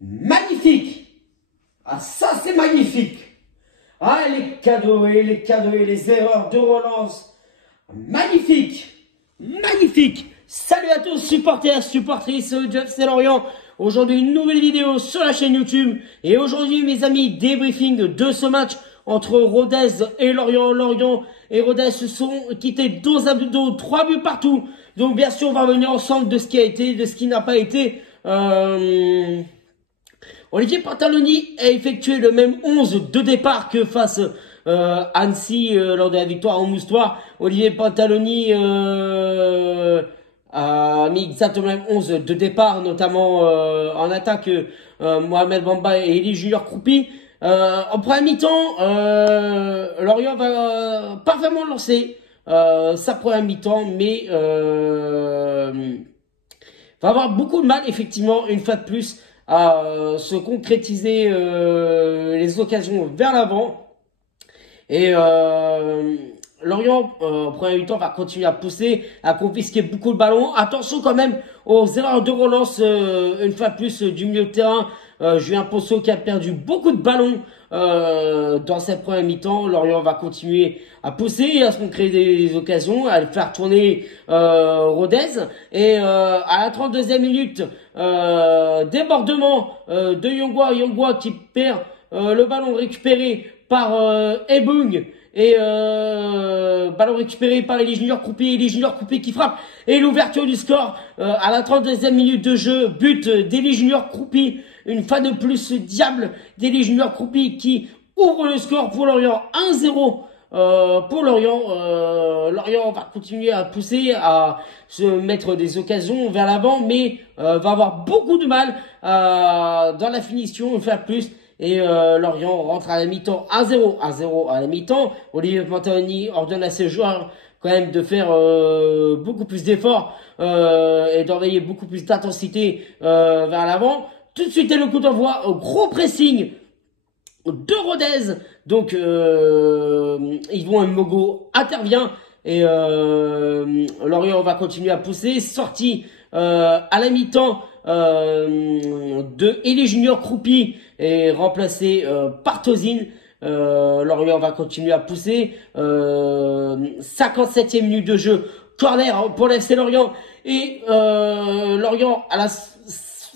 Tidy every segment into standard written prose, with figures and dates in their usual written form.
Magnifique. Ah, ça, c'est magnifique. Ah, les cadeaux et les erreurs de relance. Magnifique. Magnifique. Salut à tous, supporters, supportrices du FC Lorient. Aujourd'hui, une nouvelle vidéo sur la chaîne YouTube. Et aujourd'hui, mes amis, débriefing de ce match entre Rodez et Lorient. Lorient et Rodez se sont quittés dos à dos, 3 buts partout. Donc, bien sûr, on va revenir ensemble de ce qui a été, de ce qui n'a pas été. Olivier Pantaloni a effectué le même 11 de départ que face Annecy lors de la victoire en Moustoir. Olivier Pantaloni a mis exactement le même 11 de départ, notamment en attaque Mohamed Bamba et Elie Junior Kroupi. En première mi-temps, Lorient va pas vraiment lancer sa première mi-temps, mais va avoir beaucoup de mal, effectivement, une fois de plus, à se concrétiser les occasions vers l'avant. Et Lorient, en première mi-temps, va continuer à pousser, à confisquer beaucoup de ballons. Attention quand même aux erreurs de relance, une fois de plus, du milieu de terrain. Julien Posso qui a perdu beaucoup de ballons dans cette première mi-temps. Lorient va continuer à pousser, à se créer des occasions, à le faire tourner Rodez. Et à la 32e minute, débordement de Yongwa qui perd le ballon récupéré par Ebung. Et ballon récupéré par Elie Junior Kroupi qui frappe. Et l'ouverture du score à la 32e minute de jeu. But d'Elie Junior Kroupi. Une fois de plus, diable d'Elie Junior Kroupi qui ouvre le score pour Lorient. 1-0 pour Lorient. Lorient va continuer à pousser, à se mettre des occasions vers l'avant. Mais va avoir beaucoup de mal dans la finition, une fois de plus. Et Lorient rentre à la mi-temps 1-0 à la mi-temps. Olivier Pantaloni ordonne à ses joueurs quand même de faire beaucoup plus d'efforts et d'envoyer beaucoup plus d'intensité vers l'avant. Tout de suite, et le coup d'envoi, gros pressing de Rodez. Donc, Yvon Mogo intervient et Lorient va continuer à pousser. Sortie à la mi-temps de Elie Junior Kroupi et remplacé par Tozin. Lorient va continuer à pousser. 57e minute de jeu. Corner pour l'FC Lorient. Et Lorient à la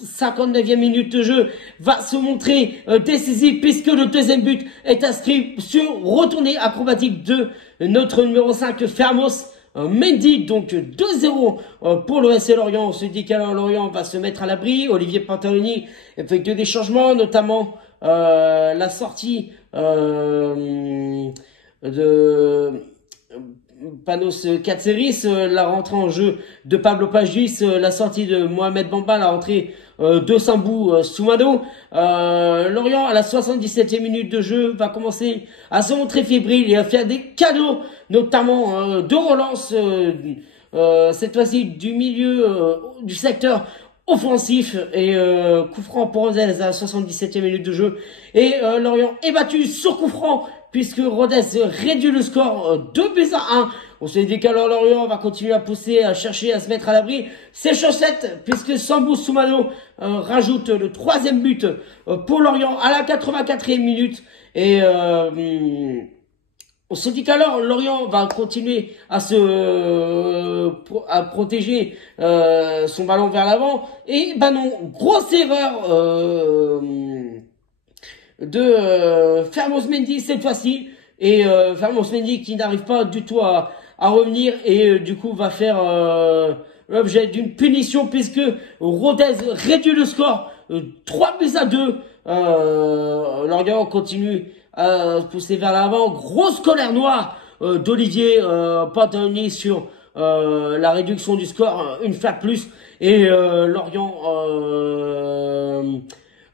59e minute de jeu va se montrer décisif puisque le deuxième but est inscrit sur retournée acrobatique de notre numéro 5 Fermos Mendy. Donc 2-0 pour le FC Lorient. On se dit qu'alors Lorient va se mettre à l'abri. Olivier Pantaloni effectue des changements, notamment la sortie de Panos Katseris, la rentrée en jeu de Pablo Pagis, la sortie de Mohamed Bamba, la rentrée de Sambou Soumano. Lorient à la 77e minute de jeu va commencer à se montrer fébrile et à faire des cadeaux, notamment de relance, cette fois-ci du milieu du secteur offensif et coup franc pour Rodez à la 77e minute de jeu. Et Lorient est battu sur coup franc puisque Rodez réduit le score 2-1. On s'est dit qu'alors Lorient va continuer à pousser, à chercher à se mettre à l'abri ses chaussettes puisque Sambou Soumano rajoute le troisième but pour Lorient à la 84e minute. Et on se dit qu'alors Lorient va continuer à à protéger son ballon vers l'avant. Et bah non, grosse erreur de Fermos Mendy cette fois-ci. Et Fermos Mendy qui n'arrive pas du tout à revenir et du coup va faire l'objet d'une punition puisque Rodez réduit le score 3-2. Lorient continue à pousser vers l'avant. Grosse colère noire d'Olivier Pantaloni sur la réduction du score une fois de plus. Et Lorient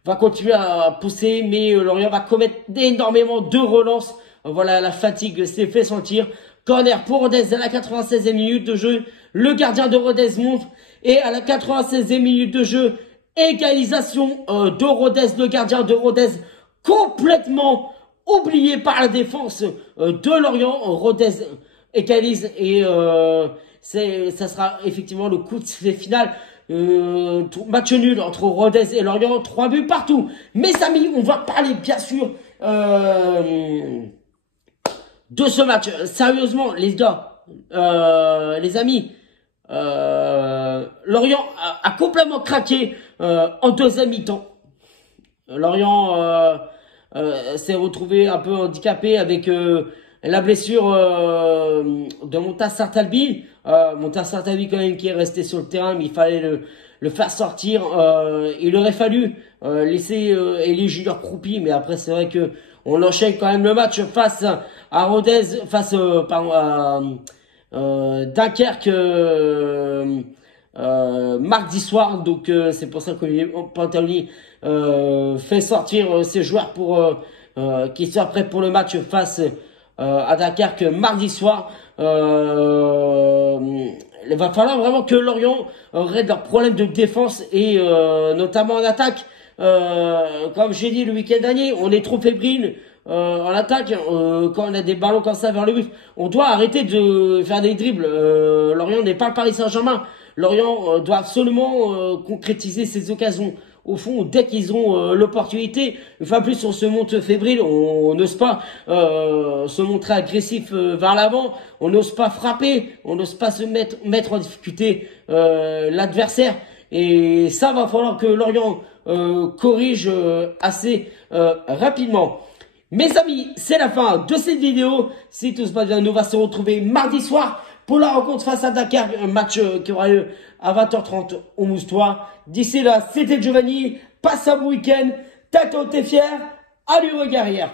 va continuer à pousser, mais Lorient va commettre énormément de relances. Voilà, la fatigue s'est fait sentir. Corner pour Rodez à la 96e minute de jeu. Le gardien de Rodez monte. Et à la 96e minute de jeu, égalisation de Rodez. Le gardien de Rodez complètement oublié par la défense de Lorient. Rodez égalise et ça sera effectivement le coup de sifflet final Match nul entre Rodez et Lorient, 3 buts partout. Mes amis, on va parler bien sûr de ce match. Sérieusement, les gars, les amis, Lorient a complètement craqué en deuxième mi-temps. Lorient s'est retrouvé un peu handicapé avec la blessure de Montassar Talbi. Montassar Talbi quand même qui est resté sur le terrain, mais il fallait le faire sortir. Il aurait fallu laisser Elie Junior Croupi, mais après c'est vrai que on enchaîne quand même le match face à Rodez, face à Dunkerque mardi soir. Donc c'est pour ça que Pantaloni fait sortir ses joueurs pour qu'ils soient prêts pour le match face à Dunkerque mardi soir. Il va falloir vraiment que Lorient règle leurs problèmes de défense et notamment en attaque. Comme j'ai dit le week-end dernier, on est trop fébrile en attaque. Quand on a des ballons comme ça vers le but, on doit arrêter de faire des dribbles. Lorient n'est pas le Paris Saint-Germain. Lorient doit absolument concrétiser ses occasions. Au fond, dès qu'ils ont l'opportunité, une fois plus on se montre fébrile, on n'ose pas se montrer agressif vers l'avant, on n'ose pas frapper, on n'ose pas se mettre en difficulté l'adversaire. Et ça va falloir que Lorient corrige assez rapidement. Mes amis, c'est la fin de cette vidéo. Si tout se passe bien, nous va se retrouver mardi soir pour la rencontre face à Dakar, un match qui aura lieu à 20h30 au Moustoir. D'ici là, c'était Giovanni. Passe un bon week-end. T'as t'es fier. Allez, guerrière.